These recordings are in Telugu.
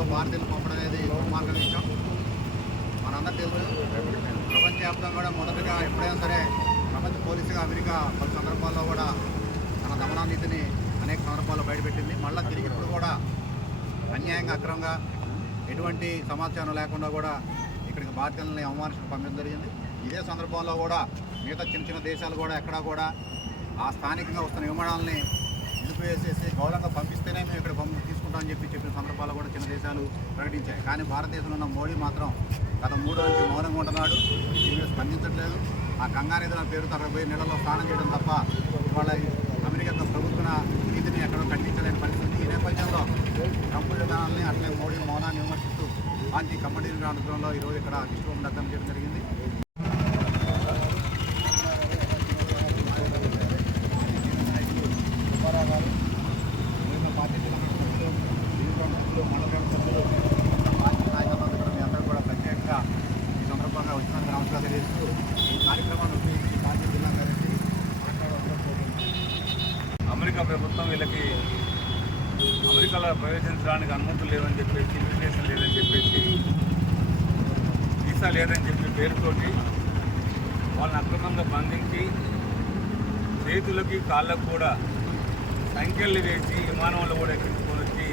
దేశంలో భారతీయులు పంపడం అనేది దుర్మార్గ విషయం మనందరూ తెలుసు. ప్రపంచవ్యాప్తంగా కూడా మొదటగా ఎప్పుడైనా సరే ప్రపంచ పోలీసుగా అమెరికా పలు సందర్భాల్లో కూడా తన దమనానీతిని అనేక సందర్భాల్లో బయటపెట్టింది. మళ్ళీ తిరిగి ఇప్పుడు కూడా అన్యాయంగా అక్రమంగా ఎటువంటి సమాచారం లేకుండా కూడా ఇక్కడికి భారతీయులని అవమానించడం పంపించడం జరిగింది. ఇదే సందర్భంలో కూడా మిగతా చిన్న చిన్న దేశాలు కూడా ఎక్కడా కూడా ఆ స్థానికంగా వస్తున్న విమానాలని వేసేసి గౌరవంగా పంపిస్తేనే మేము ఇక్కడ పంపి తీసుకుంటామని చెప్పి చెప్పిన సందర్భాల్లో కూడా చిన్న దేశాలు ప్రకటించాయి. కానీ భారతదేశంలో ఉన్న మోడీ మాత్రం గత మూడు రోజులు మౌనంగా ఉంటున్నాడు. దీని స్పందించట్లేదు. ఆ గంగానది పేరుతో అక్కడ పోయి నీళ్ళలో స్నానం చేయడం తప్ప ఇవాళ అమెరికా ప్రభుత్వ నీతిని ఎక్కడో ఖండించలేని పరిస్థితి. ఈ నేపథ్యంలో ట్రంప్ విధానాలని అట్లే మోడీ మౌనాన్ని విమర్శిస్తూ ఆంటీ కమిటీ ప్రాంతంలో ఈరోజు ఇక్కడ విశ్వం దగ్ధం చేయడం జరిగింది మిగిలిన పార్టీ సభ్యులు, జిల్లా సభ్యులు, మండల సభ్యులు, పార్టీ నాయకులందరూ కూడా మీ అందరూ కూడా ప్రత్యేకంగా ఈ సందర్భంగా వచ్చినందుకు నమస్కారం తెలియజేస్తూ ఈ కార్యక్రమాన్ని ఉపయోగించి పార్టీ జిల్లా గారికి అమెరికా ప్రభుత్వం వీళ్ళకి అమెరికాలో ప్రవేశించడానికి అనుమతులు లేవని చెప్పేసి ఇన్విటేషన్ లేదని చెప్పేసి వీసా లేదని చెప్పి పేరుతోటి వాళ్ళని అక్రమంగా బంధించి చేతులకి కాళ్ళకు కూడా సంఖ్యలు వేసి విమానంలో కూడా ఎక్కించుకొని వచ్చి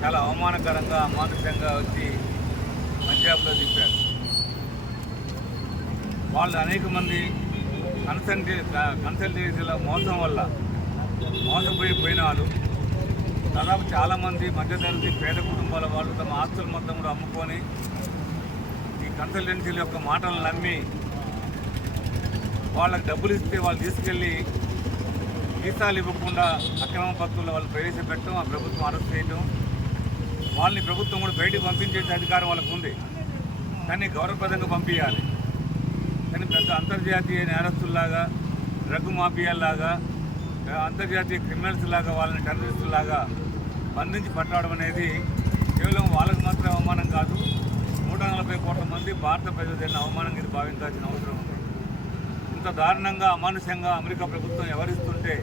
చాలా అవమానకరంగా అమానుషంగా వచ్చి పంజాబ్లో దింపారు. వాళ్ళు అనేక మంది కన్సల్టే కన్సల్టెన్సీల మోసం వల్ల మోసపోయి పోయిన వాళ్ళు దాదాపు చాలామంది మధ్యతరగతి పేద కుటుంబాల వాళ్ళు తమ ఆస్తులు మొత్తం కూడా అమ్ముకొని ఈ కన్సల్టెన్సీల యొక్క మాటలు నమ్మి వాళ్ళకి డబ్బులు ఇస్తే వాళ్ళు తీసుకెళ్ళి వీసాలు ఇవ్వకుండా అక్రమ పద్ధతుల్లో వాళ్ళు ప్రవేశపెట్టడం ఆ ప్రభుత్వం అరెస్ట్ చేయడం వాళ్ళని ప్రభుత్వం కూడా బయటికి పంపించేసే అధికారం వాళ్ళకు ఉంది. కానీ గౌరవప్రదంగా పంపించాలి కానీ పెద్ద అంతర్జాతీయ నేరస్తుల్లాగా డ్రగ్ మాఫియాల్లాగా అంతర్జాతీయ క్రిమినల్స్ లాగా వాళ్ళని టెర్రరిస్టులాగా బంధించి పట్టడం అనేది కేవలం వాళ్ళకు మాత్రం అవమానం కాదు నూట నలభై కోట్ల మంది భారత ప్రజలను అవమానం ఇది భావించాల్సిన అవసరం ఉంది. ఇంత దారుణంగా అమానుషంగా అమెరికా ప్రభుత్వం వ్యవహరిస్తుంటే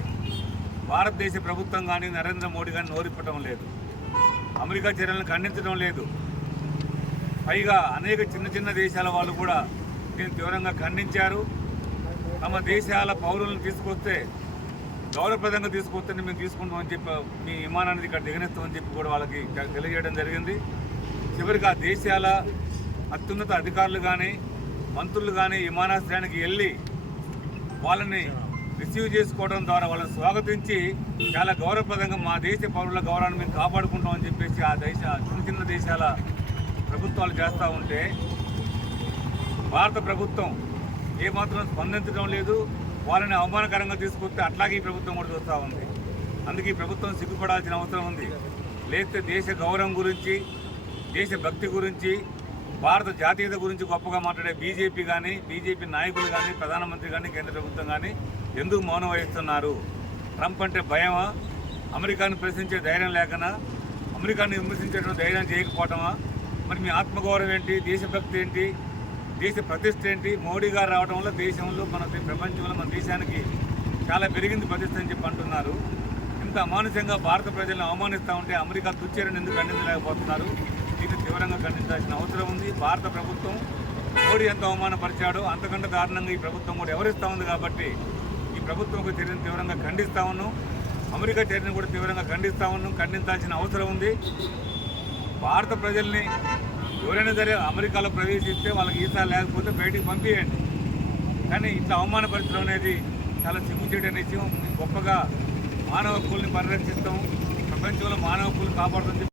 భారతదేశ ప్రభుత్వం కానీ నరేంద్ర మోడీ కానీ నోరిప్పటం లేదు. అమెరికా చర్యలను ఖండించడం లేదు. పైగా అనేక చిన్న చిన్న దేశాల వాళ్ళు కూడా దీన్ని తీవ్రంగా ఖండించారు. తమ దేశాల పౌరులను తీసుకొస్తే గౌరవప్రదంగా తీసుకొస్తేనే మేము తీసుకుంటామని చెప్పి మీ విమానాన్ని ఇక్కడ దిగనిస్తామని చెప్పి కూడా వాళ్ళకి తెలియజేయడం జరిగింది. చివరికి ఆ దేశాల అత్యున్నత అధికారులు కానీ మంత్రులు కానీ విమానాశ్రయానికి వెళ్ళి వాళ్ళని రిసీవ్ చేసుకోవడం ద్వారా వాళ్ళని స్వాగతించి చాలా గౌరవప్రదంగా మా దేశ పౌరుల గౌరవాన్ని మేము కాపాడుకుంటామని చెప్పేసి ఆ దేశ చిన్న చిన్న దేశాల ప్రభుత్వాలు చేస్తూ ఉంటే భారత ప్రభుత్వం ఏమాత్రం స్పందించడం లేదు. వాళ్ళని అవమానకరంగా తీసుకొస్తే అట్లాగే ఈ ప్రభుత్వం కూడా చూస్తూ ఉంది. అందుకే ఈ ప్రభుత్వం సిగ్గుపడాల్సిన అవసరం ఉంది. లేకపోతే దేశ గౌరవం గురించి దేశ భక్తి గురించి భారత జాతీయత గురించి గొప్పగా మాట్లాడే బీజేపీ కానీ బీజేపీ నాయకులు కానీ ప్రధానమంత్రి కానీ కేంద్ర ప్రభుత్వం కానీ ఎందుకు మౌనం వహిస్తున్నారు? ట్రంప్ అంటే భయమా? అమెరికాను ప్రశ్నించే ధైర్యం లేకనా? అమెరికాను విమర్శించేటువంటి ధైర్యం చేయకపోవటమా? మరి మీ ఆత్మగౌరవం ఏంటి? దేశభక్తి ఏంటి? దేశ ప్రతిష్ట ఏంటి? మోడీ గారు రావడం వల్ల దేశంలో మన ప్రపంచంలో మన దేశానికి చాలా పెరిగింది ప్రతిష్ట అని చెప్పి అంటున్నారు. ఇంత అమానుషంగా భారత ప్రజలను అవమానిస్తూ ఉంటే అమెరికా తుచ్చేరని ఎందుకు ఖండించలేకపోతున్నారు? దీన్ని తీవ్రంగా ఖండించాల్సిన అవసరం ఉంది. భారత ప్రభుత్వం మోడీ ఎంత అవమానపరిచాడో అంతకంటే దారుణంగా ఈ ప్రభుత్వం కూడా ఎవరిస్తూ ఉంది కాబట్టి ఈ ప్రభుత్వం ఒక చర్యను తీవ్రంగా ఖండిస్తా ఉన్నాం. అమెరికా చర్యను కూడా తీవ్రంగా ఖండిస్తా ఉన్నాం. ఖండించాల్సిన అవసరం ఉంది. భారత ప్రజల్ని ఎవరైనా సరే అమెరికాలో ప్రవేశిస్తే వాళ్ళకి ఈసా లేకపోతే బయటికి పంపించండి కానీ ఇట్లా అవమానపరచడం అనేది చాలా సిగ్గుచేటనే విషయం. గొప్పగా మానవ హక్కుల్ని పరిరక్షిస్తాం ప్రపంచంలో మానవ హక్కులు కాపాడుతుంది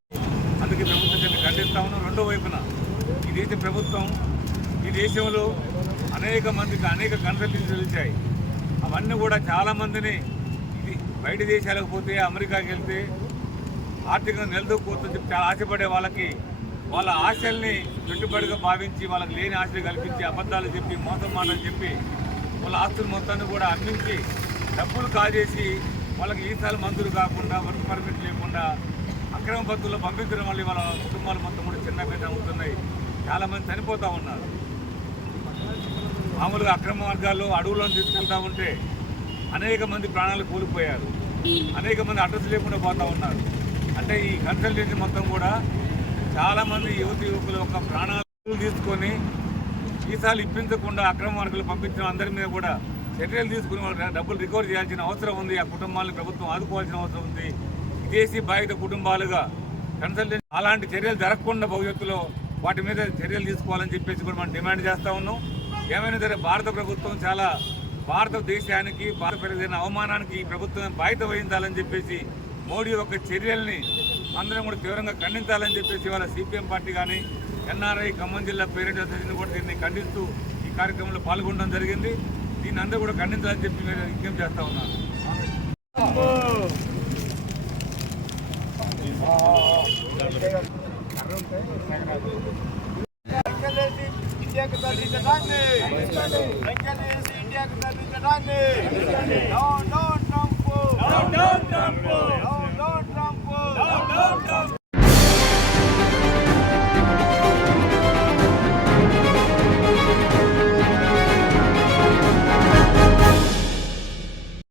అందుకే ప్రభుత్వం దీన్ని ఖండిస్తా ఉన్నాం. రెండో వైపున ఈ దేశ ప్రభుత్వం ఈ దేశంలో అనేక మందికి అనేక కన్సల్టెన్సీలు తెలిచాయి అవన్నీ కూడా చాలామందిని ఇది బయట దేశాలకు పోతే అమెరికాకి వెళ్తే ఆర్థికంగా నిలదొక్కుపోతుందని చెప్పి చాలా ఆశపడే వాళ్ళకి వాళ్ళ ఆశల్ని పెట్టుబడిగా భావించి వాళ్ళకి లేని ఆశలు కల్పించి అబద్ధాలు చెప్పి మోసం మాటలు చెప్పి వాళ్ళ ఆస్తులు మొత్తాన్ని కూడా అందించి డబ్బులు కాజేసి వాళ్ళకి ఈసారి మందులు కాకుండా వర్క్ పర్మిట్ లేకుండా అక్రమ పద్ధతుల్లో పంపించడం వల్ల వాళ్ళ కుటుంబాలు మొత్తం కూడా చిన్న పెద్ద అవుతున్నాయి. చాలామంది చనిపోతూ ఉన్నారు. మామూలుగా అక్రమ మార్గాల్లో అడవులను తీసుకెళ్తూ ఉంటే అనేక మంది ప్రాణాలు కోల్పోయారు. అనేక మంది అడ్రస్ లేకుండా పోతూ ఉన్నారు. అంటే ఈ కన్సల్టెన్సీ మొత్తం కూడా చాలా మంది యువతి యొక్క ప్రాణాలు తీసుకొని ఈసారి ఇప్పించకుండా అక్రమ మార్గాలు పంపించిన అందరి మీద కూడా చర్యలు తీసుకుని వాళ్ళు డబ్బులు రికవర్ చేయాల్సిన అవసరం ఉంది. ఆ కుటుంబాలను ప్రభుత్వం ఆదుకోవాల్సిన అవసరం ఉంది. విదేశీ బాధిత కుటుంబాలుగా కన్సల్టెంట్ అలాంటి చర్యలు జరగకుండా భవిష్యత్తులో వాటి మీద చర్యలు తీసుకోవాలని చెప్పేసి కూడా మనం డిమాండ్ చేస్తూ ఉన్నాం. ఏమైనా సరే భారత ప్రభుత్వం చాలా భారతదేశానికి భారత ప్రజల అవమానానికి ఈ ప్రభుత్వం బాధ్యత వహించాలని చెప్పేసి మోడీ యొక్క చర్యల్ని అందరం కూడా తీవ్రంగా ఖండించాలని చెప్పేసి వాళ్ళ సిపిఎం పార్టీ కానీ ఎన్ఆర్ఐ ఖమ్మం జిల్లా పేరెంట్ అసోసియేషన్ కూడా దీన్ని ఖండిస్తూ ఈ కార్యక్రమంలో పాల్గొనడం జరిగింది దీన్ని అందరూ కూడా ఖండించాలని చెప్పి నేను విజ్ఞప్తి చేస్తా ఉన్నాను ఇండియాకు తరలించడాన్ని వెంకటేసి ఇండియాకు తరలించడాన్ని down down Trump down down Trump